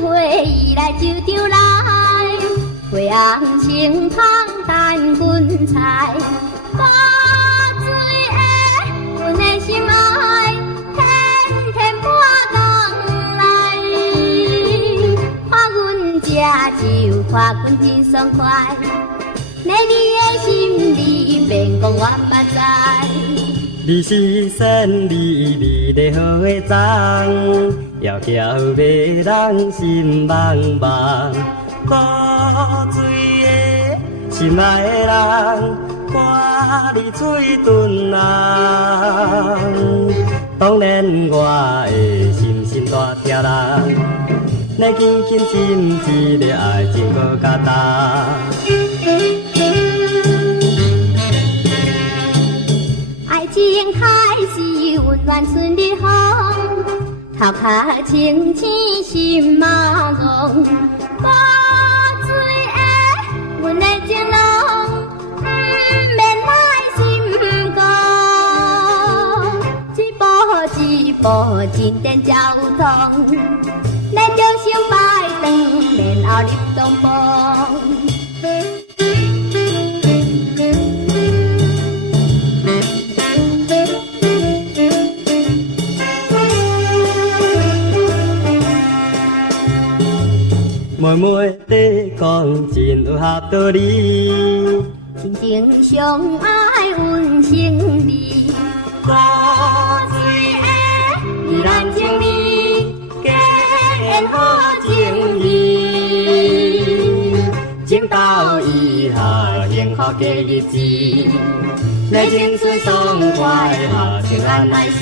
回忆来就场来，花红青芳等君采。把水的阮的心爱，天天半工来。看阮吃酒，看阮真爽快。在你的心里，免讲我嘛知。你是仙女，美丽好的妆，窈窕美人心茫茫。古水的心爱的人，看你嘴唇红。当然我的心心大疼人，咱紧紧进一个爱情搁较重。爱情开始温暖春日风，头壳清醒心茫茫。古水的阮的情浓，免来心讲。一步一步进展交通，咱就成摆长，然后入东风。妹妹在讲真有合道理，亲情相爱温馨味。古水的依然情味，加演好情义。情到以后幸福过日子，咱青春爽快，合情安来时。